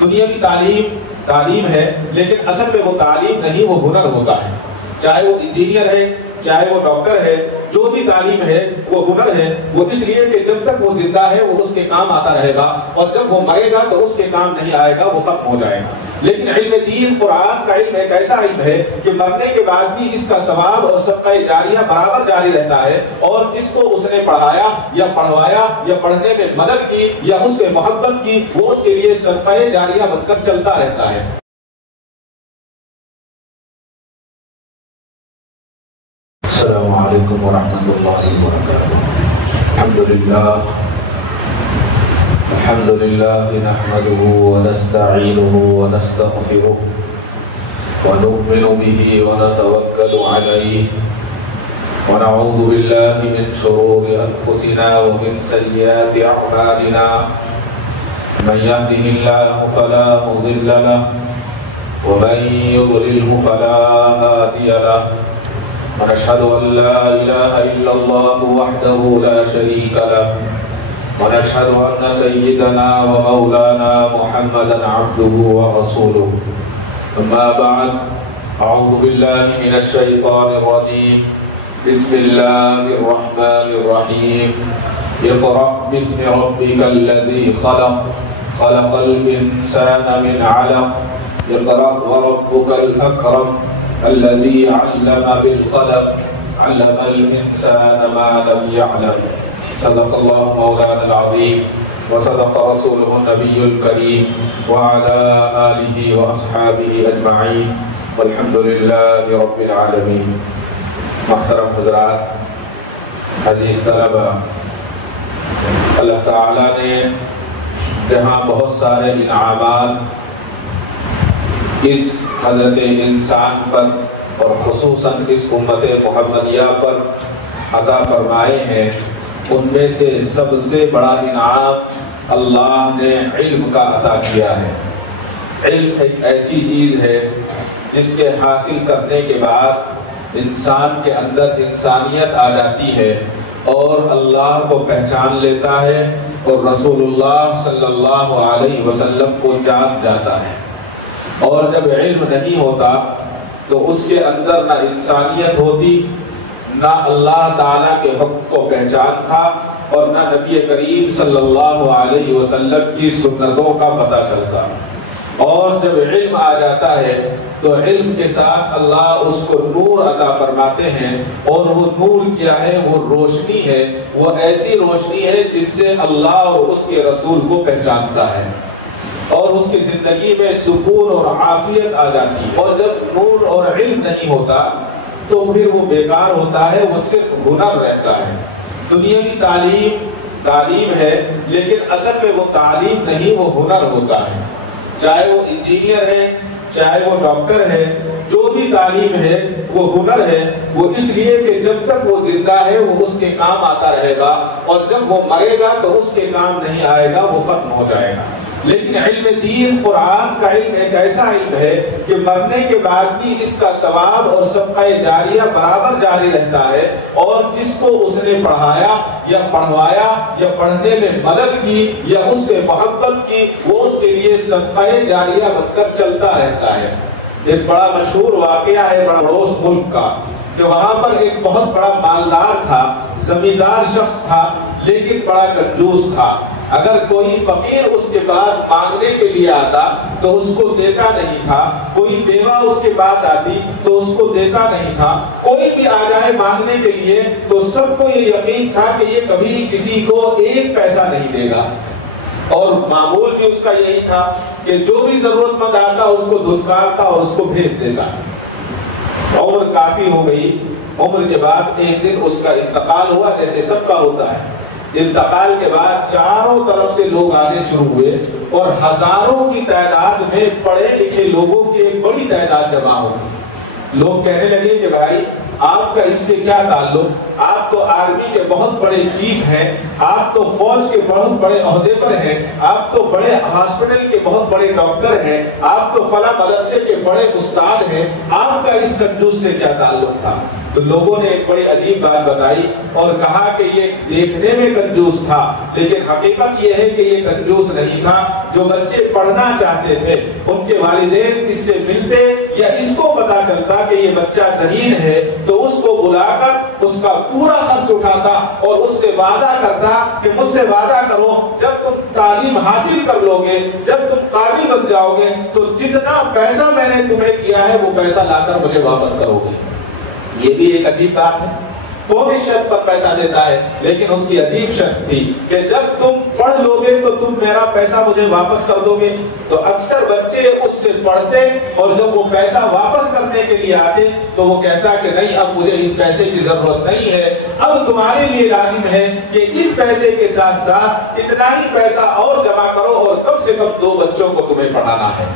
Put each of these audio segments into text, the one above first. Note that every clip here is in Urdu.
دنیا کی تعلیم ہے، لیکن اصل میں وہ تعلیم نہیں، وہ ہنر ہوتا ہے. چاہے وہ انجینئر ہے، چاہے وہ ڈاکٹر ہے، جو بھی تعلیم ہے وہ ہنر ہے. وہ اس لیے کہ جب تک وہ زندہ ہے وہ اس کے کام آتا رہے گا، اور جب وہ مرے گا تو اس کے کام نہیں آئے گا، وہ ختم ہو جائے گا. لیکن علم دین قرآن کا علم ایک ایسا علم ہے کہ مرنے کے بعد بھی اس کا ثواب اور صدقہ جاریہ برابر جاری رہتا ہے، اور جس کو اس نے پڑھایا یا پڑھوایا یا پڑھنے میں مدد کی یا اس سے محبت کی، وہ اس کے لیے صدقہ جاریہ بن کر چلتا رہتا ہے. السلام علیکم ورحمۃ اللہ وبرکاتہ. الحمد لله نحمده ونستعينه ونستغفره ونؤمن به ونتوكل عليه ونعوذ بالله من شرور أنفسنا ومن سيئات أعمالنا. من يهده الله فلا مضل له ومن يضلله فلا هادي له. ونشهد أن لا إله إلا الله وحده لا شريك له ونشهد أن سيدنا ومولانا محمدا عبده ورسوله. أما بعد، أعوذ بالله من الشيطان الرجيم. بسم الله الرحمن الرحيم. اقرأ باسم ربك الذي خلق خلق الإنسان من علق. اقرأ وربك الأكرم الذي علم بالقلم علم الإنسان ما لم يعلم. صدق الله مولانا العظيم وصدق رسوله النبي الكريم وعلى آله وأصحابه أجمعين والحمد لله رب العالمين. محترم حضرات، عزیز طلبہ، اللہ تعالیٰ نے جہاں بہت سارے انعامات اس حضرت انسان پر اور خصوصاً اس امت محمدیہ پر عطا فرمائے ہیں، ان میں سے سب سے بڑا انعام اللہ نے علم کا عطا کیا ہے. علم ایک ایسی چیز ہے جس کے حاصل کرنے کے بعد انسان کے اندر انسانیت آ جاتی ہے اور اللہ کو پہچان لیتا ہے اور رسول اللہ صلی اللہ علیہ وسلم کو جان جاتا ہے. اور جب علم نہیں ہوتا تو اس کے اندر نہ انسانیت ہوتی، نہ اللہ تعالیٰ کے حکم کو پہچان تھا، اور نہ نبی کریم صلی اللہ علیہ وسلم کی سنتوں کا پتہ چلتا. اور جب علم آ جاتا ہے تو علم کے ساتھ اللہ اس کو نور عطا فرماتے ہیں، اور وہ نور کیا ہے؟ وہ روشنی ہے. وہ ایسی روشنی ہے جس سے اللہ اور اس کے رسول کو پہچانتا ہے، اور اس کی زندگی میں سکون اور عافیت آ جاتی ہے. اور جب نور اور علم نہیں ہوتا تو پھر وہ بیکار ہوتا ہے، وہ صرف ہنر رہتا ہے. دنیا کی تعلیم ہے، لیکن اصل میں وہ تعلیم نہیں، وہ ہنر ہوتا ہے. چاہے وہ انجینئر ہے، چاہے وہ ڈاکٹر ہے، جو بھی تعلیم ہے وہ ہنر ہے. وہ اس لیے کہ جب تک وہ زندہ ہے وہ اس کے کام آتا رہے گا، اور جب وہ مرے گا تو اس کے کام نہیں آئے گا، وہ ختم ہو جائے گا. لیکن علم دین قرآن کا علم ایک ایسا علم ہے کہ مرنے کے بعد بھی اس کا ثواب اور صدقہ جاریہ برابر جاری رہتا ہے، اور جس کو اس نے پڑھایا یا پڑھوایا یا پڑھنے میں مدد کی یا اس سے محبت کی، وہ اس کے لیے صدقہ جاریہ بن کر چلتا رہتا ہے. ایک بڑا مشہور واقعہ ہے بڑوس ملک کا، کہ وہاں پر ایک بہت بڑا مالدار تھا، زمیندار شخص تھا، لیکن بڑا کنجوس تھا. اگر کوئی فقیر اس کے پاس مانگنے کے لیے آتا تو اس کو دیتا نہیں تھا، کوئی بیوہ اس کے پاس آتی تو اس کو دیتا نہیں تھا. کوئی بھی آ جائے مانگنے کے لیے تو سب کو یہ یقین تھا کہ یہ کبھی کسی کو ایک پیسہ نہیں دے گا، اور معمول بھی اس کا یہی تھا کہ جو بھی ضرورت مند آتا اس کو دھتکارتا اور اس کو بھیج دیتا. عمر کافی ہو گئی. عمر کے بعد ایک دن اس کا انتقال ہوا، جیسے سب کا ہوتا ہے. انتقال کے بعد چاروں طرف سے لوگ آنے شروع ہوئے، اور ہزاروں کی تعداد میں پڑھے لکھے لوگوں کی ایک بڑی تعداد جمع ہو گئی. لوگ کہنے لگے کہ بھائی آپ کا اس سے کیا تعلق، آپ آپ تو آرمی کے بہت بڑے چیف ہیں، آپ تو فوج کے بہت بڑے عہدے پر ہیں، آپ تو بڑے ہاسپٹل کے بہت بڑے ڈاکٹر ہیں، آپ تو فلاں مدرسے کے بڑے استاد ہیں، آپ کا اس کنجوس سے کیا تعلق تھا؟ تو لوگوں نے ایک بڑی عجیب بات بتائی اور کہا کہ یہ دیکھنے میں کنجوس تھا، لیکن حقیقت یہ ہے کہ یہ کنجوس نہیں تھا۔ جو بچے پڑھنا چاہتے تھے ان کے والدین اس سے ملتے یا اس کو پتا چلتا کہ یہ بچہ ذہین ہے تو اس کو بلا کر اس کا پورا خرچ اٹھاتا اور اس سے وعدہ کرتا کہ مجھ سے وعدہ کرو جب تم تعلیم حاصل کر لو گے، جب تم قابل بن جاؤ گے تو جتنا پیسہ میں نے تمہیں دیا ہے وہ پیسہ لا کر مجھے واپس کرو گے۔ یہ بھی ایک عجیب بات ہے، کون اس شرط پر پیسہ دیتا ہے؟ لیکن اس کی عجیب شرط تھی کہ جب تم پڑھ لو گے تو تم میرا پیسہ مجھے واپس کر دو گے۔ تو اکثر بچے اس سے پڑھتے اور جب وہ پیسہ واپس کرنے کے لیے آتے تو وہ کہتا کہ نہیں، اب مجھے اس پیسے کی ضرورت نہیں ہے، اب تمہارے لیے لازم ہے کہ اس پیسے کے ساتھ ساتھ اتنا ہی پیسہ اور جمع کرو اور کم سے کم 2 بچوں کو تمہیں پڑھانا ہے۔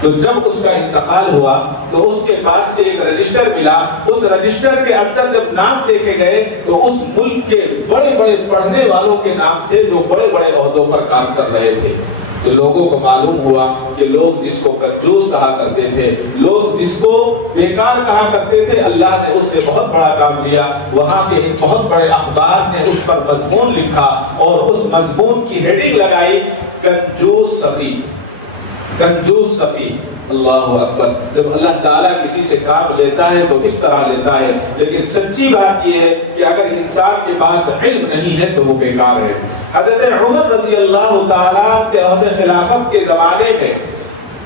تو جب اس کا انتقال ہوا تو اس کے پاس سے ایک رجسٹر ملا، اس رجسٹر کے اندر جب نام دیکھے گئے تو اس ملک کے بڑے بڑے پڑھنے والوں کے نام تھے جو بڑے بڑے عہدوں پر کام کر رہے تھے۔ تو لوگوں کو معلوم ہوا کہ لوگ جس کو کنجوس کہا کرتے تھے، لوگ جس کو بیکار کہا کرتے تھے، اللہ نے اس سے بہت بڑا کام لیا۔ وہاں کے ایک بہت بڑے اخبار نے اس پر مضمون لکھا اور اس مضمون کی ہیڈنگ لگائی کنجوس سخی، کنجوس سخی۔ اللہ اکبر! جب اللہ تعالیٰ کسی سے کام لیتا ہے تو اس طرح لیتا ہے، لیکن سچی بات یہ ہے کہ اگر انسان کے پاس علم نہیں ہے تو وہ بیکار ہے۔ حضرت عمر رضی اللہ تعالیٰ کے عہد خلافت کے زمانے میں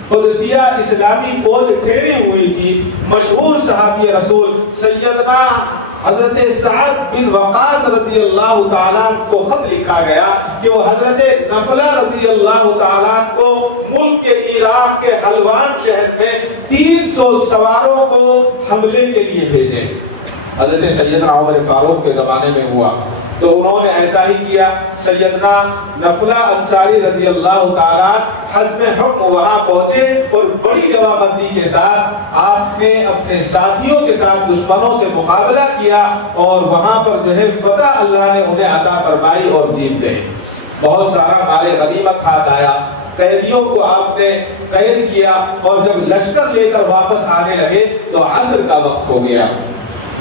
قدسیہ اسلامی فوج ٹھہری ہوئی تھی۔ مشہور صحابی رسول سیدنا حضرت سعد بن وقاص رضی اللہ تعالیٰ کو خط لکھا گیا کہ وہ حضرت نفلہ رضی اللہ تعالیٰ کو ملک کے عراق کے حلوان شہر میں 300 سواروں کو حملے کے لیے بھیجے۔ حضرت سیدنا عمر فاروق کے زمانے میں ہوا تو انہوں نے ایسا ہی کیا۔ سیدنا نفلہ انصاری رضی اللہ تعالیٰ حزم حکم وہاں پہنچے اور بڑی جوابندی کے ساتھ آپ نے اپنے ساتھیوں کے ساتھ دشمنوں سے مقابلہ کیا اور وہاں پر جو ہے فتح اللہ نے انہیں عطا فرمائی اور جیت گئے۔ بہت سارا مال غنیمت ہاتھ آیا، قیدیوں کو آپ نے قید کیا اور جب لشکر لے کر واپس آنے لگے تو عصر کا وقت ہو گیا۔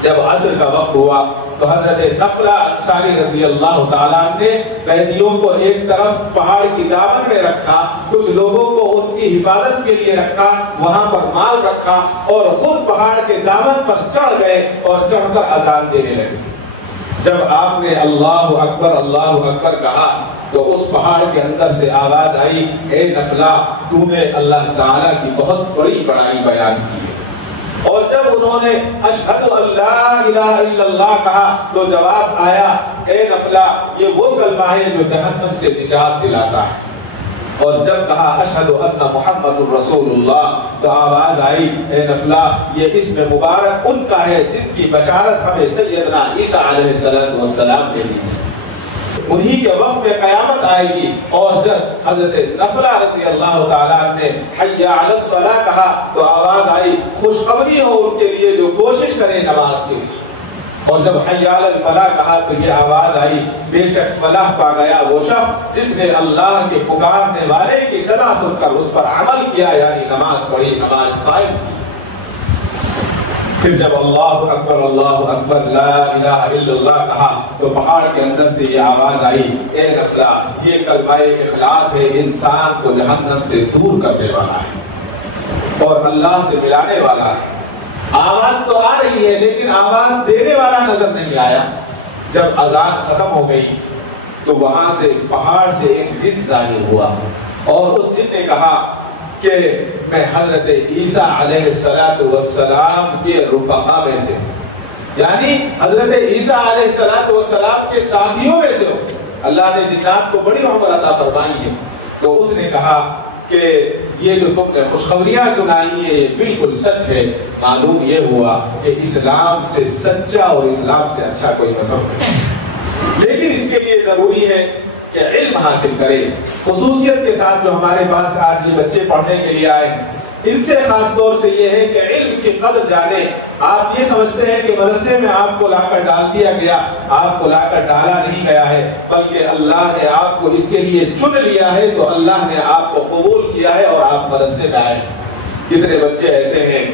جب عصر کا وقت ہوا تو حضرت نفلہ انصاری رضی اللہ تعالیٰ نے قیدیوں کو ایک طرف پہاڑ کی دامن میں رکھا، کچھ لوگوں کو ان کی حفاظت کے لیے رکھا، وہاں پر مال رکھا اور خود پہاڑ کے دامن پر چڑھ گئے اور چڑھ کر اذان دینے لگے۔ جب آپ نے اللہ اکبر کہا تو اس پہاڑ کے اندر سے آواز آئی، اے نفلہ، تو نے اللہ تعالیٰ کی بہت بڑی بڑائی بیان کی ہے۔ اور جب انہوں نے اشہد ان لا الہ الا اللہ کہا تو جواب آیا، اے نفلہ، یہ وہ کلمہ ہے جو جہنم سے نجات دلاتا ہے۔ اور جب کہا اشہد ان محمد رسول اللہ تو آواز آئی، اے نفلہ، یہ اسم مبارک ان کا ہے جن کی بشارت ہمیں سیدنا عیسیٰ علیہ السلام نے دی۔ انہی کے وقت میں قیامت آئے گی۔ اور جب حضرت نفلہ رضی اللہ تعالیٰ نے حی علی الصلاۃ کہا تو آواز آئی، خوشخبری ہو ان کے لیے جو کوشش کریں نماز کے لیے۔ اور جب حی علی الفلاح کہا تو یہ آواز آئی، بے شک فلاح پا گیا وہ شخص جس نے اللہ کے پکارنے والے کی صدا سن کر اس پر عمل کیا، یعنی نماز پڑھی، نماز قائم کی۔ پھر جب اللہ اکبر لا الہ الا اللہ کہا تو پہاڑ کے اندر سے یہ آواز آئی، اے نفلہ، یہ کلمہ اخلاص ہے، انسان کو جہنم سے دور کرنے والا ہے اور اللہ سے ملانے والا ہے۔ آواز تو آ رہی ہے لیکن آواز دینے والا نظر نہیں آیا۔ جب اذان ختم ہو گئی تو وہاں سے پہاڑ سے ایک جن ظاہر ہوا اور اس جن نے کہا کہ میں حضرت عیسیٰ علیہ السلام کے رفقا میں سے، یعنی حضرت عیسیٰ علیہ السلام کے ساتھیوں میں سے ہوں۔ اللہ نے جنات کو بڑی عمر عطا فرمائی ہے۔ تو اس نے کہا کہ یہ جو تم نے خوشخبریاں سنائی ہیں یہ بالکل سچ ہے۔ معلوم یہ ہوا کہ اسلام سے سچا اور اسلام سے اچھا کوئی مذہب نہیں، لیکن اس کے لیے ضروری ہے کہ علم حاصل کرے۔ خصوصیت کے ساتھ جو ہمارے پاس آج یہ بچے پڑھنے کے لیے آئے ان سے خاص طور سے یہ ہے کہ علم کی قدر جانے. آپ یہ سمجھتے ہیں کہ مدرسے میں آپ کو لا کر ڈال دیا گیا، آپ کو لا کر ڈالا نہیں گیا ہے، بلکہ اللہ نے آپ کو اس کے لیے چن لیا ہے، تو اللہ نے آپ کو قبول کیا ہے اور آپ مدرسے میں آئے. کتنے بچے ایسے ہیں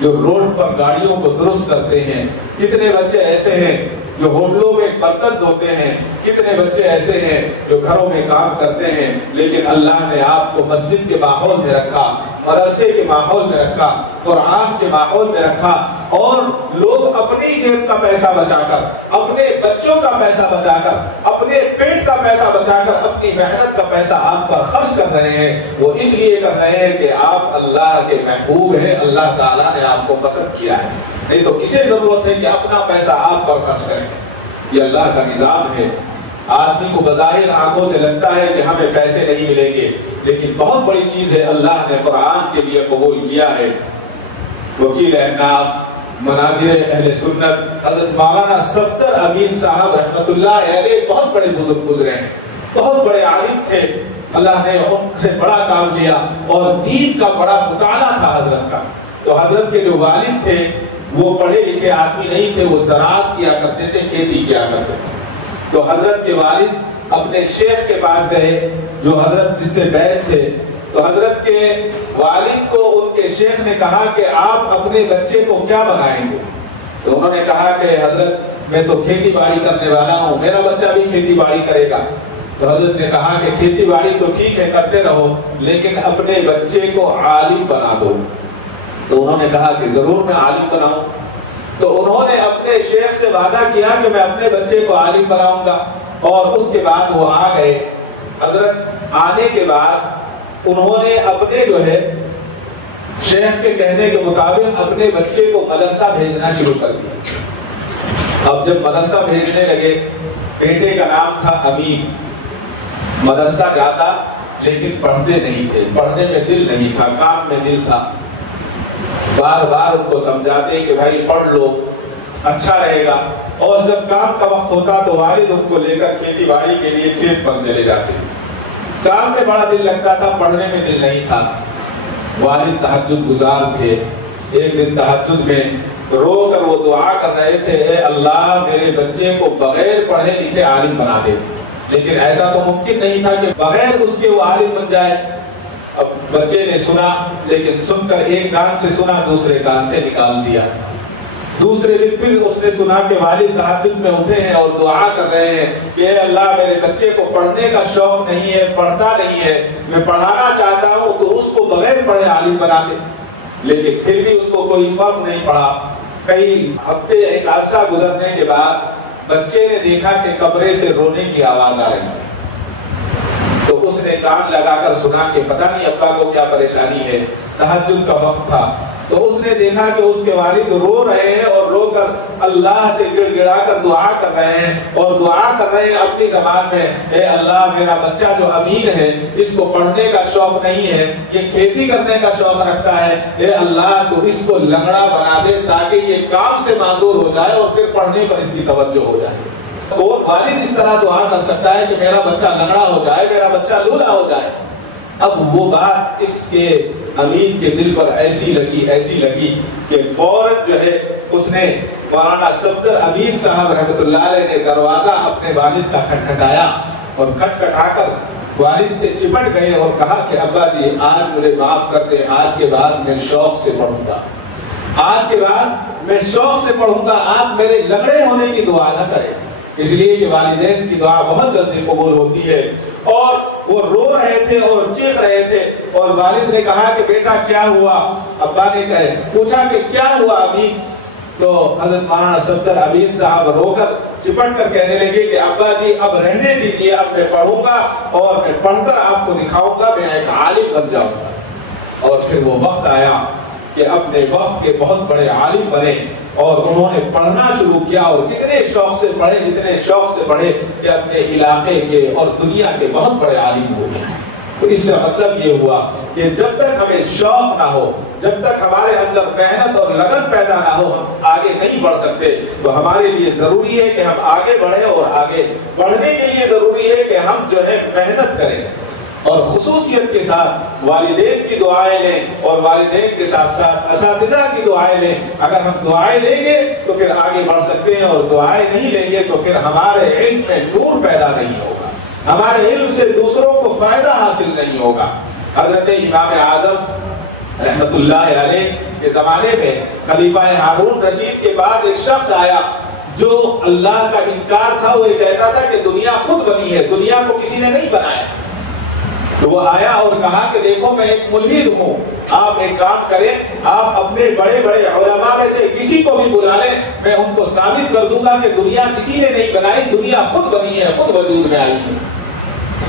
جو روڈ پر گاڑیوں کو درست کرتے ہیں، کتنے بچے ایسے ہیں جو ہوٹلوں میں برتن دھوتے ہیں، کتنے بچے ایسے ہیں جو گھروں میں کام کرتے ہیں، لیکن اللہ نے آپ کو مسجد کے ماحول میں رکھا، مدرسے کے ماحول میں رکھا، قرآن کے ماحول میں رکھا، اور لوگ اپنی جیب کا پیسہ بچا کر، اپنے بچوں کا پیسہ بچا کر، اپنے پیٹ کا پیسہ بچا کر اپنی محنت کا پیسہ آپ پر خرچ کر رہے ہیں. وہ اس لیے کر رہے ہیں کہ آپ اللہ کے محبوب ہیں، اللہ تعالیٰ نے آپ کو پسند کیا ہے. نہیں تو کسے ضرورت ہے کہ اپنا پیسہ آپ پر خرچ کریں؟ یہ اللہ کا نظام ہے. آدمی کو بظاہر آنکھوں سے لگتا ہے کہ ہمیں پیسے نہیں ملیں گے، لیکن بہت بڑی چیز ہے اللہ نے قرآن کے لیے قبول کیا ہے. وکیل احناف مناظر اہل سنت حضرت مولانا صفدر امین صاحب رحمۃ اللہ علیہ بہت بڑے بزرگ گزرے ہیں، بہت بڑے عالم تھے. اللہ نے ان سے بڑا کام لیا اور دین کا بڑا مطالعہ تھا حضرت کا. تو حضرت کے جو والد تھے وہ پڑھے لکھے آدمی نہیں تھے، وہ زراعت کیا کرتے تھے، کھیتی کیا کرتے تھے. تو حضرت کے والد اپنے شیخ کے پاس گئے جو حضرت جس سے بیعت تھے. تو حضرت کے والد کو ان کے شیخ نے کہا کہ آپ اپنے بچے کو کیا بنائیں گے؟ تو انہوں نے کہا کہ حضرت میں تو کھیتی باڑی کرنے والا ہوں، میرا بچہ بھی کھیتی باڑی کرے گا. تو حضرت نے کہا کہ کھیتی باڑی تو ٹھیک ہے کرتے رہو، لیکن اپنے بچے کو عالم بنا دو. تو انہوں نے کہا کہ ضرور میں عالم بناؤں. تو انہوں نے اپنے شیخ سے وعدہ کیا کہ میں اپنے بچے کو عالم بناؤں گا. اور اس کے بعد وہ آ گئے. حضرت آنے کے بعد انہوں نے اپنے جو ہے شیخ کے کہنے کے مطابق اپنے بچے کو مدرسہ بھیجنا شروع کر دیا. اب جب مدرسہ بھیجنے لگے، بیٹے کا نام تھا امین. مدرسہ جاتا لیکن پڑھتے نہیں تھے، پڑھنے میں دل نہیں تھا، کام میں دل تھا. بار بار ان کو سمجھاتے کہ بھائی پڑھ لو اچھا رہے گا. اور جب کام کا وقت ہوتا تو والد ان کو لے کر کھیتی باڑی کے لیے کھیت پر چلے جاتے. کام میں بڑا دل لگتا تھا، پڑھنے میں دل نہیں تھا. والد تہجد گزار تھے. ایک دن تہجد میں رو کر وہ دعا کر رہے تھے، اے اللہ میرے بچے کو بغیر پڑھے لکھے عالم بنا دے. لیکن ایسا تو ممکن نہیں تھا کہ بغیر اس کے وہ عالم بن جائے. اب بچے نے سنا، لیکن سن کر ایک کان سے سنا دوسرے کان سے نکال دیا. دوسرے دن پھر اس نے سنا کہ والد تہجد میں اٹھے ہیں اور دعا کر رہے ہیں کہ اے اللہ میرے بچے کو پڑھنے کا شوق نہیں ہے، پڑھتا نہیں ہے، میں پڑھانا چاہتا ہوں تو اس کو بغیر پڑھے عالم بنا دے. لیکن پھر بھی اس کو کوئی فرق نہیں پڑا. کئی ہفتے ایک عرصہ گزرنے کے بعد بچے نے دیکھا کہ کمرے سے رونے کی آواز آ رہی ہے. تو اس نے کان لگا کر سنا کہ پتہ نہیں ابا کو کیا پریشانی ہے. تہجد کا وقت تھا. تو اس نے دیکھا کہ اس کے والد رو رہے ہیں اور رو کر اللہ سے گڑ گڑا کر دعا کر رہے ہیں، اور دعا کر رہے ہیں اپنی زبان میں، اے اللہ میرا بچہ جو امین ہے اس کو پڑھنے کا شوق نہیں ہے، یہ کھیتی کرنے کا شوق رکھتا ہے، اے اللہ تو اس کو لنگڑا بنا دے تاکہ یہ کام سے معذور ہو جائے اور پھر پڑھنے پر اس کی توجہ ہو جائے. تو والد اس طرح دعا کر سکتا ہے کہ میرا بچہ لنگڑا ہو جائے، میرا بچہ لولا ہو جائے. اب وہ بات اس کے امین کے دل پر ایسی لگی کہ فوراً جو ہے اس نے مولانا صفدر امین صاحب رحمۃ اللہ علیہ نے دروازہ اپنے والد کا کھٹکھٹایا اور کھٹکھٹا کر والد سے چپٹ گئے اور کہا کہ ابا جی آج مجھے معاف کر دیں، آج کے بعد میں شوق سے پڑھوں گا، آج کے بعد میں شوق سے پڑھوں گا، آپ میرے لنگڑے ہونے کی دعا نہ کریں. اس لیے کہ والدین کی دعا بہت جلدی قبول ہوتی ہے. اور وہ رو رہے تھے اور چیخ رہے تھے اور والد نے کہا کہ بیٹا کیا ہوا؟ ابا نے پوچھا کہ کیا ہوا ابھی؟ تو حضرت مولانا صفدر امین صاحب رو کر چپٹ کر کہنے لگے کہ ابا جی اب رہنے دیجیے، اب میں پڑھوں گا اور میں پڑھ کر آپ کو دکھاؤں گا میں ایک عالم بن جاؤں گا. اور پھر وہ وقت آیا کہ اپنے وقت کے بہت بڑے عالم بنے اور انہوں نے پڑھنا شروع کیا، اور اتنے شوق سے پڑھے کہ اپنے علاقے کے اور دنیا کے بہت بڑے عالم ہو گئے. تو اس سے مطلب یہ ہوا کہ جب تک ہمیں شوق نہ ہو، جب تک ہمارے اندر محنت اور لگن پیدا نہ ہو، ہم آگے نہیں بڑھ سکتے. تو ہمارے لیے ضروری ہے کہ ہم آگے بڑھیں، اور آگے بڑھنے کے لیے ضروری ہے کہ ہم جو ہے محنت کریں. اور خصوصیت کے ساتھ والدین کی دعائیں لیں اور والدین کے ساتھ ساتھ اساتذہ کی دعائیں لیں. اگر ہم دعائیں لیں گے تو پھر آگے بڑھ سکتے ہیں، اور دعائیں نہیں لیں گے تو پھر ہمارے علم میں نور پیدا نہیں ہوگا، ہمارے علم سے دوسروں کو فائدہ حاصل نہیں ہوگا. حضرت امام اعظم رحمت اللہ علیہ کے زمانے میں خلیفہ ہارون رشید کے پاس ایک شخص آیا جو اللہ کا انکار تھا. وہ یہ کہتا تھا کہ دنیا خود بنی ہے، دنیا کو کسی نے نہیں بنایا. تو وہ آیا اور کہا کہ دیکھو میں ایک ملحد ہوں، آپ ایک کام کریں، آپ اپنے بڑے بڑے علماء میں سے کسی کو بھی بلا لیں، میں ان کو ثابت کر دوں گا کہ دنیا کسی نے نہیں بنائی، دنیا خود بنی ہے، خود وجود میں آئی ہے.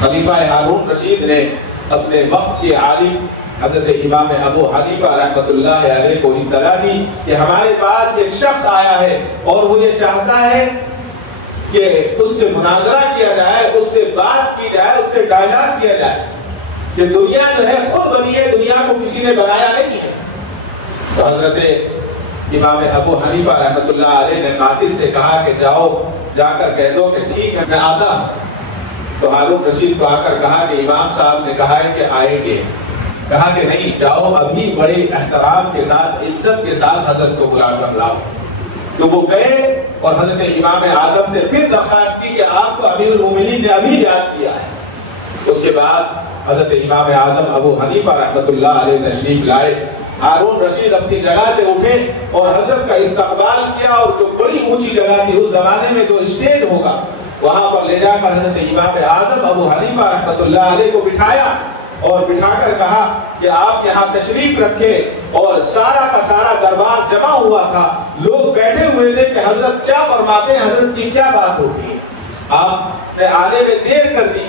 خلیفہ ہارون رشید نے اپنے وقت کے عالم حضرت امام ابو حنیفہ رحمۃ اللہ علیہ کو اطلاع دی کہ ہمارے پاس ایک شخص آیا ہے اور وہ یہ چاہتا ہے کہ اس سے مناظرہ کیا جائے، اس سے بات کی جائے، اس سے ڈائلاگ کیا جائے کہ دنیا جو ہے خود بنی ہے، دنیا کو کسی نے بنایا نہیں ہے. تو حضرت امام ابو حنیفہ رحمۃ اللہ علیہ نے قاصد سے کہا کہ جاؤ جا کر کہہ دو کہ ٹھیک ہے میں آتا ہوں. تو ہارون رشید کو آ کر کہا کہ امام صاحب نے کہا ہے کہ آئیں گے. کہا کہ نہیں، جاؤ ابھی بڑے احترام کے ساتھ عزت کے ساتھ حضرت کو بلا کر لاؤ. تو وہ گئے اور حضرت امام اعظم سے پھر درخواست کی کہ آپ کو امیر المومنین نے ابھی یاد کیا ہے. اس کے بعد حضرت امام اعظم ابو حنیفہ رحمۃ اللہ علیہ تشریف لائے. ہارون رشید اپنی جگہ سے اٹھے اور حضرت کا استقبال کیا، اور جو بڑی اونچی جگہ تھی اس زمانے میں جو اسٹیج ہوگا وہاں پر لے جا کر حضرت امام اعظم ابو حنیفہ رحمۃ اللہ علیہ کو بٹھایا اور بٹھا کر کہا کہ آپ یہاں تشریف رکھے. اور سارا کا سارا دربار جمع ہوا تھا، لوگ بیٹھے ہوئے تھے کہ حضرت کیا فرماتے ہیں، حضرت کی کیا بات ہوتی ہے. آپ نے آنے میں دیر کر دی.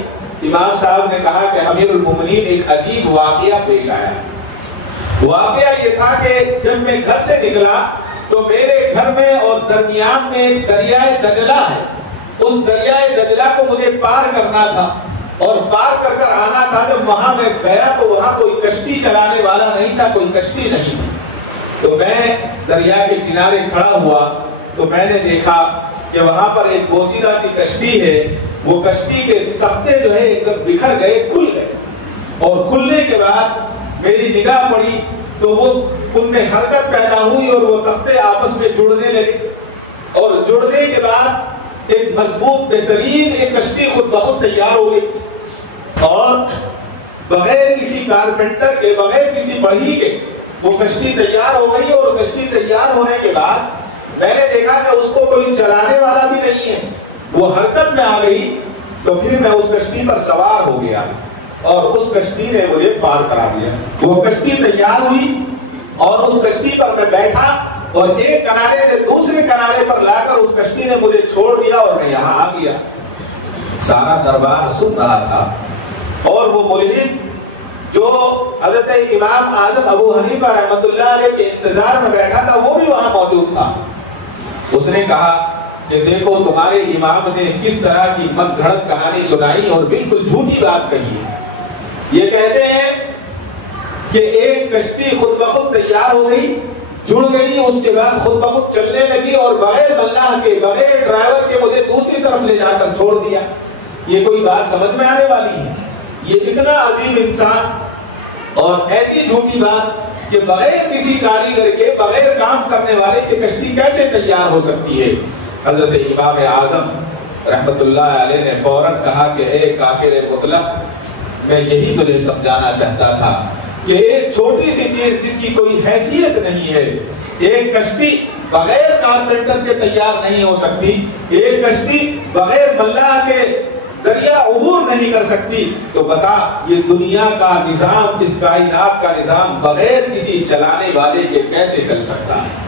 امام صاحب نے کہا کہ امیر المومنین ایک عجیب واقعہ پیش آیا. واقعہ یہ تھا کہ جب میں گھر سے نکلا تو میرے گھر میں اور درمیان میں ایک دریائے دجلہ ہے. اس دریائے دجلہ کو مجھے پار کرنا تھا اور پار کر کر آنا تھا. جب وہاں میں گیا تو وہاں کوئی کشتی چلانے والا نہیں تھا، کوئی کشتی نہیں تھی. تو میں دریا کے کنارے کھڑا ہوا تو میں نے دیکھا کہ وہاں پر ایک بوسیدہ سی کشتی ہے. وہ کشتی کے تختے جو ہے ایک دم بکھر گئے، کھل گئے. اور کھلنے کے بعد میری نگاہ پڑی تو وہ ان میں حرکت پیدا ہوئی اور وہ تختے آپس میں جڑنے لگے. اور جڑنے کے بعد ایک مضبوط بہترین ایک کشتی خود بخود تیار ہو گئی. اور بغیر کسی کارپینٹر کے، بغیر کسی بڑھئی کے وہ کشتی تیار ہو گئی. اور کشتی تیار ہونے کے بعد میں نے دیکھا کہ اس کو کوئی چلانے والا بھی نہیں ہے، وہ حرکت میں آ گئی. تو پھر میں اس کشتی پر سوار ہو گیا اور اس کشتی نے مجھے پار کرا دیا. وہ کشتی تیار ہوئی اور اس کشتی پر میں بیٹھا اور ایک کنارے سے دوسرے کنارے پر لا کر اس کشتی نے مجھے چھوڑ دیا اور میں یہاں آ گیا. سارا دربار سن رہا تھا اور وہ ملحد جو حضرت امام اعظم ابو حنیفہ رحمۃ اللہ علیہ کے انتظار میں بیٹھا تھا وہ بھی وہاں موجود تھا. اس نے کہا کہ دیکھو تمہارے امام نے کس طرح کی من گھڑت کہانی سنائی اور بالکل جھوٹی بات کہی ہے. یہ کہتے ہیں کہ ایک کشتی خود بخود تیار ہو گئی، جڑ گئی، اس کے بعد خود بخود چلنے لگی اور بغیر ملاح کے، بغیر ڈرائیور کے مجھے دوسری طرف لے جا کر چھوڑ دیا. یہ کوئی بات سمجھ میں آنے والی ہے؟ یہ اتنا عظیم انسان اور ایسی جھوٹی بات کہ بغیر کسی کاریگر کے، بغیر کام کرنے والے کی کشتی کیسے تیار ہو سکتی ہے. حضرت امام اعظم رحمت اللہ علیہ نے فوراً کہا کہ اے کافر مطلق، میں یہی تجھے سمجھانا چاہتا تھا کہ ایک چھوٹی سی چیز جس کی کوئی حیثیت نہیں ہے، ایک کشتی بغیر کارپینٹر کے تیار نہیں ہو سکتی، ایک کشتی بغیر ملاح کے دریا عبور نہیں کر سکتی. تو بتا یہ دنیا کا نظام، اس کائنات کا نظام بغیر کسی چلانے والے کے کیسے چل سکتا ہے.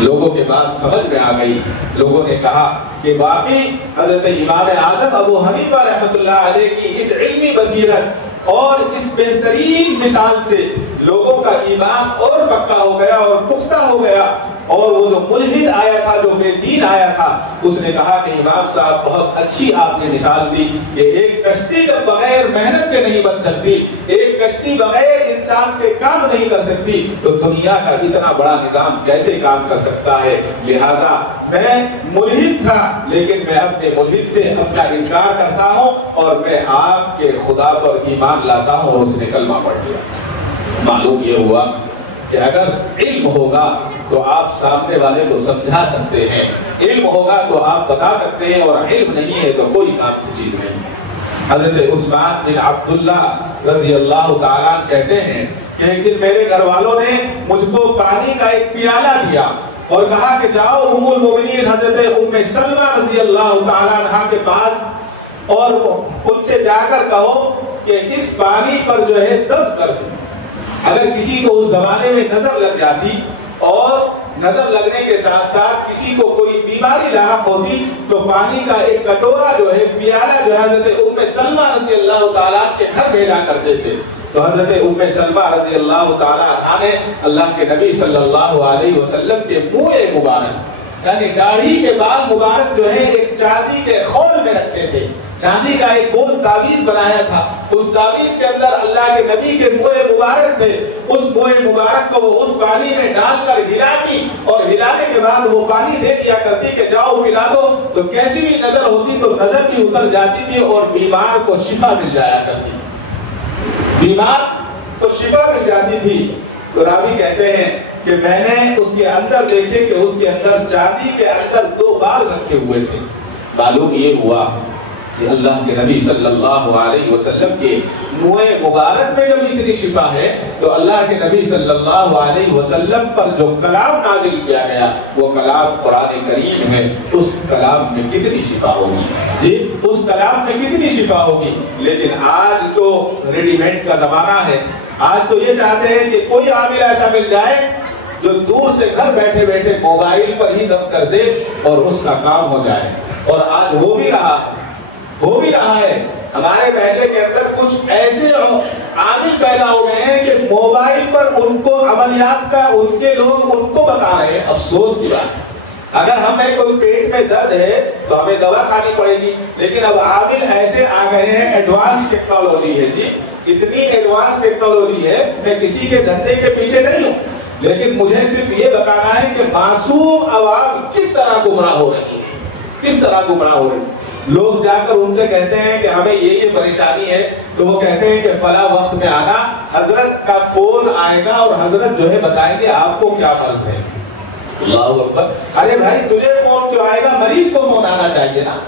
لوگوں کے بات سمجھ میں آ گئی. لوگوں نے کہا کہ واقعی حضرت امام اعظم ابو حنیفہ رحمۃ اللہ علیہ کی اس علمی بصیرت اور اس بہترین مثال سے لوگوں کا ایمان اور پکا ہو گیا اور پختہ ہو گیا. اور وہ جو ملحد آیا تھا، جو بے دین آیا تھا، اس نے کہا کہ امام صاحب بہت اچھی آپ نے مثال دی کہ ایک کشتی جب بغیر محنت کے نہیں بن سکتی، ایک کشتی بغیر انسان کے کام نہیں کر سکتی تو دنیا کا اتنا بڑا نظام کیسے کام کر سکتا ہے؟ لہذا میں ملحد تھا لیکن میں اپنے ملحد سے اپنا انکار کرتا ہوں اور میں آپ کے خدا پر ایمان لاتا ہوں، اور اس نے کلمہ پڑھ لیا۔ معلوم یہ ہوا کہ اگر علم ہوگا تو آپ سامنے والے کو سمجھا سکتے ہیں، علم ہوگا تو آپ بتا سکتے ہیں، اور علم نہیں ہے تو کوئی کام کی چیز نہیں ہے۔ حضرت عثمان بن عبداللہ رضی اللہ تعالیٰ کہتے ہیں کہ ایک دن میرے گھر والوں نے مجھ کو پانی کا ایک پیالہ دیا اور کہا کہ جاؤ ام المؤمنین حضرت ام سلمہ رضی اللہ تعالیٰ عنہا کے پاس اور ان سے جا کر کہو کہ اس پانی پر جو ہے دم کر دو۔ اگر کسی کو اس زمانے میں نظر لگ جاتی اور نظر لگنے کے ساتھ ساتھ کسی کو کوئی بیماری لاحق ہوتی تو پانی کا ایک کٹورا جو ہے، پیالہ جو ہے، حضرت ام سلمہ رضی اللہ تعالیٰ کے گھر بھیجا کرتے تھے۔ تو حضرت ام سلمہ رضی اللہ تعالیٰ عنہ نے اللہ کے نبی صلی اللہ علیہ وسلم کے منہ مبارک یعنی داڑھی کے بال مبارک جو ہے ایک چاندی کے خول میں رکھے تھے، چاندی کا ایک گول تعویذ بنایا تھا، اس تعویذ کے اندر اللہ کے نبی کے منہ مبارک تھے، اس منہ مبارک کو وہ اس پانی میں ڈال کر ہلاتی اور ہلانے کے بعد وہ پانی دے دیا کرتی کہ جاؤ پلا دو، تو کیسی بھی نظر ہوتی تو نظر بھی اتر جاتی تھی اور بیمار کو شفا مل جایا کرتی، بیمار کو شفا مل جاتی تھی۔ تو راوی کہتے ہیں کہ میں نے اس کے اندر دیکھے کہ اس کے اندر چاندی کے اندر 2 بال رکھے ہوئے تھے۔ معلوم یہ ہوا کہ اللہ کے نبی صلی اللہ علیہ وسلم کے منہ مبارک میں جب اتنی شفا ہے تو اللہ کے نبی صلی اللہ علیہ وسلم پر جو کلام نازل کیا گیا وہ کلام قرآن کریم ہے، اس کلام میں کتنی شفا ہوگی؟ جی اس کلام میں کتنی شفا ہوگی؟ لیکن آج تو ریڈی میڈ کا زمانہ ہے، آج تو یہ چاہتے ہیں کہ کوئی عامل ایسا مل جائے جو دور سے گھر بیٹھے بیٹھے موبائل پر ہی دم کر دے اور اس کا کام ہو جائے، اور آج ہو بھی رہا ہے۔ ہمارے محلے کے اندر کچھ ایسے عامل پیدا ہو گئے ہیں کہ موبائل پر ان کو عملیات کا ان کے لوگ ان کو بتا رہے ہیں۔ افسوس کی بات، اگر ہمیں کوئی پیٹ میں درد ہے تو ہمیں دوا کھانی پڑے گی، لیکن اب عامل ایسے آ گئے ہیں، ایڈوانس ٹیکنالوجی ہے، جی اتنی ایڈوانس ٹیکنالوجی ہے، میں کسی کے دھندے کے پیچھے نہیں ہوں، لیکن مجھے صرف یہ بتانا ہے کہ معصوم عوام کس طرح گمراہ ہو رہی ہے، کس طرح گمراہ ہو رہی ہے۔ لوگ جا کر ان سے کہتے ہیں کہ ہمیں یہ پریشانی ہے، تو وہ کہتے ہیں کہ فلاں وقت میں آنا، حضرت کا فون آئے گا اور حضرت جو ہے بتائیں گے آپ کو کیا فرض ہے۔ اللہ اکبر! ارے بھائی تجھے فون کیوں آئے گا؟ مریض کو فون آنا چاہیے نا،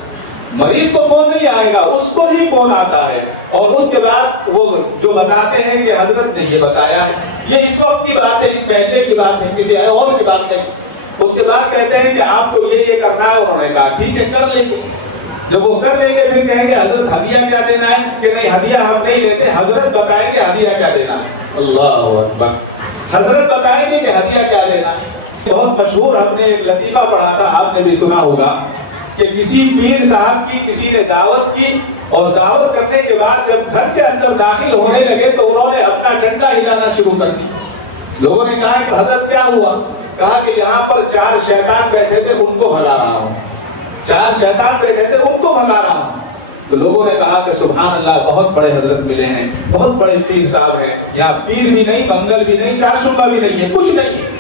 مریض کو فون نہیں آئے گا، اس کو ہی فون آتا ہے، اور اس کے بعد وہ جو بتاتے ہیں کہ حضرت نے یہ بتایا ہے، یہ اس وقت کی بات ہے، اس پہلے کی بات ہے، کسی اور کی بات نہیں۔ اس کے بعد کہتے ہیں کہ آپ کو یہ کرنا ہے، انہوں نے کہا ٹھیک ہے کر لیں گے۔ جب وہ کر لیں گے پھر کہیں گے حضرت ہدیہ کیا دینا ہے، کہ نہیں ہدیہ ہم نہیں لیتے، حضرت بتائیں گے ہدیہ کیا دینا ہے۔ اللہ اکبر! حضرت بتائیں گے کہ ہدیہ کیا دینا ہے۔ بہت مشہور ہم نے ایک لطیفہ پڑھا تھا، آپ نے بھی سنا ہوگا، کہ کسی پیر صاحب کی کسی نے دعوت کی، اور دعوت کرنے کے بعد جب گھر کے اندر داخل ہونے لگے تو انہوں نے اپنا ڈنڈا ہلانا شروع کر دیا۔ لوگوں نے کہا کہ حضرت کیا ہوا؟ کہا کہ یہاں پر 4 شیطان بیٹھے تھے، ان کو بھگا رہا ہوں، 4 شیطان بیٹھے تھے، ان کو بھگا رہا ہوں۔ تو لوگوں نے کہا کہ سبحان اللہ، بہت بڑے حضرت ملے ہیں، بہت بڑے پیر صاحب ہیں، یہاں پیر بھی نہیں، منگل بھی نہیں، 4 شنبہ بھی نہیں ہے، کچھ نہیں ہے۔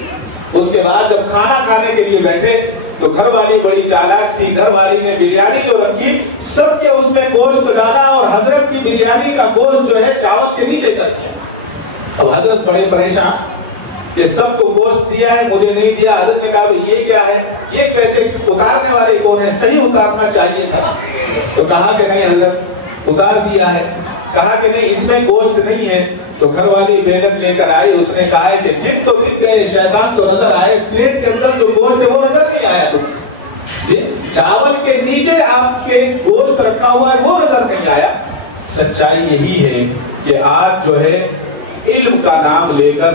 اس کے بعد جب کھانا کھانے کے لیے بیٹھے تو گھر والی بڑی چالاک تھی، گھر والی نے بریانی جو رکھی سب کے اس میں گوشت ڈالا، اور حضرت کی بریانی کا گوشت جو ہے چاول کے نیچے کر دیا۔ اب حضرت بڑے پریشان کہ سب کو گوشت دیا ہے، مجھے نہیں دیا۔ حضرت نے کہا یہ کیا ہے، یہ کیسے، اتارنے والے کون ہیں، صحیح اتارنا چاہیے تھا۔ تو کہا کہ نہیں حضرت اتار دیا ہے۔ کہا کہ نہیں اس میں گوشت نہیں ہے۔ تو گھر والی بیگم لے کر آئی، اس نے کہا کہ جن تو دکھ گئے، شیطان تو نظر آئے، پلیٹ کے اندر جو گوشت ہے وہ نظر نہیں آیا تم، چاول کے نیچے آپ کے گوشت رکھا ہوا ہے وہ نظر نہیں آیا۔ سچائی یہی ہے کہ آج جو ہے علم کا نام لے کر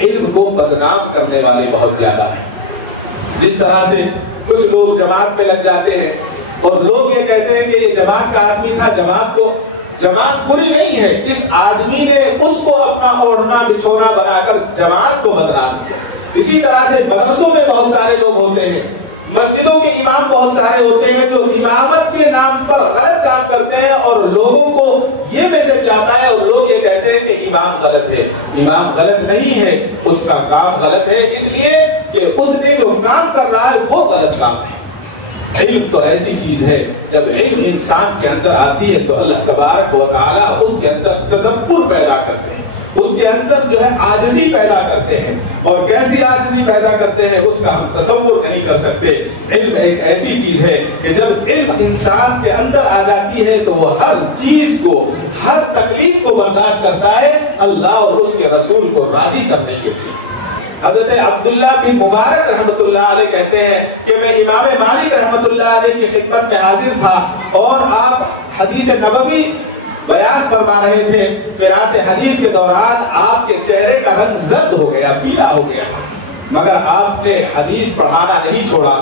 علم کو بدنام کرنے والے بہت زیادہ ہیں۔ جس طرح سے کچھ لوگ جماعت میں لگ جاتے ہیں اور لوگ یہ کہتے ہیں کہ یہ جماعت کا آدمی تھا، جماعت بری نہیں ہے، اس آدمی نے اس کو اپنا اوڑھنا بچھونا بنا کر جماعت کو بدنام کیا۔ اسی طرح سے مدرسوں میں بہت سارے لوگ ہوتے ہیں، مسجدوں کے امام بہت سارے ہوتے ہیں جو امامت کے نام پر غلط کام کرتے ہیں، اور لوگوں کو یہ میسج جاتا ہے اور لوگ یہ کہتے ہیں کہ امام غلط ہے. امام غلط نہیں ہے، اس کا کام غلط ہے اس لیے کہ اس نے جو کام کر رہا ہے وہ غلط کام ہے. علم تو ایسی چیز ہے، جب علم انسان کے اندر آتی ہے تو اللہ تبارک و تعالیٰ اس کے اندر تدبر پیدا کرتے ہیں، اس کے اندر جو ہے عاجزی پیدا کرتے ہیں. اور کیسی عاجزی پیدا کرتے ہیں اس کا ہم تصور نہیں کر سکتے. علم ایک ایسی چیز ہے کہ جب علم انسان کے اندر آ جاتی ہے تو وہ ہر چیز کو، ہر تکلیف کو برداشت کرتا ہے اللہ اور اس کے رسول کو راضی کرنے کے لیے. حضرت عبداللہ بن مبارک رحمۃ اللہ علیہ کہتے ہیں کہ میں امام مالک رحمۃ اللہ علیہ کی خدمت میں حاضر تھا اور آپ حدیث نبوی بیان فرما رہے تھے. قرأت حدیث کے دوران آپ کے چہرے کا رنگ زرد ہو گیا، پیلا ہو گیا، مگر آپ نے حدیث پڑھانا نہیں چھوڑا.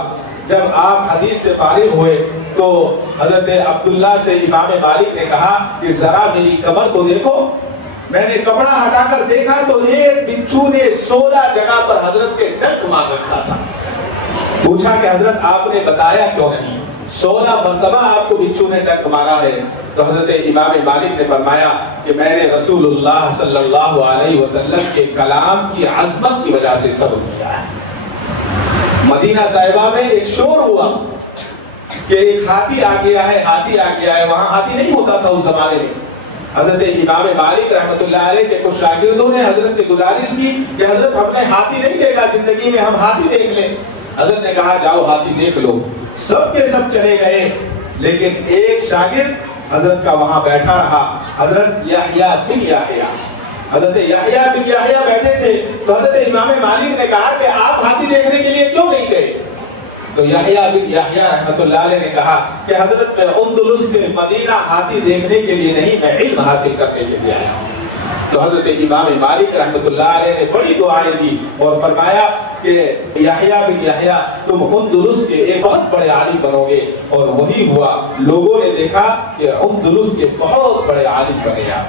جب آپ حدیث سے فارغ ہوئے تو حضرت عبداللہ سے امام مالک نے کہا کہ ذرا میری کمر کو دیکھو. میں نے کپڑا ہٹا کر دیکھا تو ایک بچھو نے 16 جگہ پر حضرت کے ڈنک مار رکھا تھا. پوچھا کہ حضرت آپ نے بتایا کیوں نہیں؟ 16 مرتبہ آپ کو بچھو نے ڈنک مارا ہے. تو حضرت امام مالک نے فرمایا کہ میں نے رسول اللہ صلی اللہ علیہ وسلم کے کلام کی عظمت کی وجہ سے صبر کیا ہے. مدینہ طیبہ میں ایک شور ہوا کہ ایک ہاتھی آ گیا ہے، ہاتھی آ گیا ہے. وہاں ہاتھی نہیں ہوتا تھا اس زمانے میں. حضرت امام مالک رحمۃ اللہ علیہ کے کچھ شاگردوں نے حضرت سے گزارش کی کہ حضرت ہم نے ہاتھی نہیں دیکھا زندگی میں، ہم ہاتھی دیکھ لیں. حضرت نے کہا جاؤ ہاتھی دیکھ لو. سب کے سب چلے گئے لیکن ایک شاگرد حضرت کا وہاں بیٹھا رہا. حضرت یحییٰ بن یحییٰ، حضرت یحییٰ بن یحییٰ بیٹھے تھے. تو حضرت امام مالک نے کہا کہ آپ ہاتھی دیکھنے کے لیے کیوں نہیں گئے؟ تو یحییٰ بن یحییٰ رحمۃ اللہ علیہ نے کہا کہ حضرت میں اندلس سے مدینہ ہاتھی دیکھنے کے لیے نہیں، میں علم حاصل کرنے کے لیے آیا ہوں. تو حضرت امام مالک رحمۃ اللہ علیہ نے بڑی دعائیں دی اور فرمایا کہ یحییٰ بن یحییٰ تم اندلس کے ایک بہت بڑے عالم بنو گے. اور وہی ہوا. لوگوں نے دیکھا کہ اندلس کے بہت بڑے عالم بنے گا.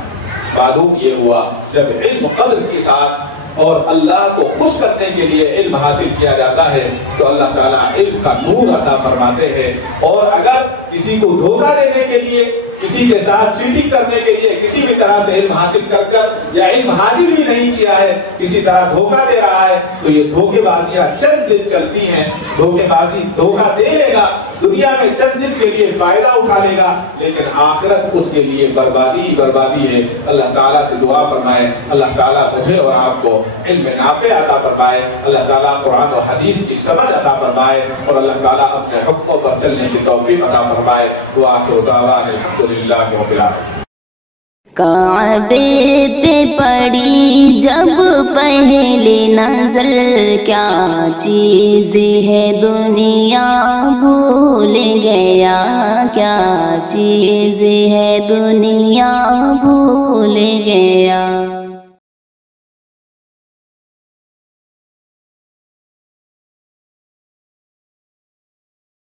معلوم یہ ہوا جب علم قدر کے ساتھ اور اللہ کو خوش کرنے کے لیے علم حاصل کیا جاتا ہے تو اللہ تعالیٰ علم کا نور عطا فرماتے ہیں. اور اگر کسی کو دھوکہ دینے کے لیے، کسی کے ساتھ چیٹنگ کرنے کے لیے کسی بھی طرح سے علم حاصل کر یا علم حاصل بھی نہیں کیا ہے، کسی طرح دھوکہ دے رہا ہے تو یہ دھوکے بازیاں چند دن چلتی ہیں. دھوکے بازی دھوکہ دے لے گا، دنیا میں چند دن کے لیے فائدہ اٹھا لے گا، لیکن آخرت اس کے لیے بربادی بربادی ہے. اللہ تعالیٰ سے دعا فرمائے اللہ تعالیٰ مجھے اور آپ کو علم نافع عطا فرمائے. اللہ تعالیٰ قرآن و حدیث کی سمجھ عطا فرمائے اور اللہ تعالیٰ اپنے حکموں پر چلنے کی توفیق عطا فرمائے. وآخر دعوانا الحمدللہ رب العالمین. کعبے پہ پڑی جب پہلی نظر، کیا چیز ہے دنیا بھول گیا، کیا چیز ہے دنیا بھول گیا.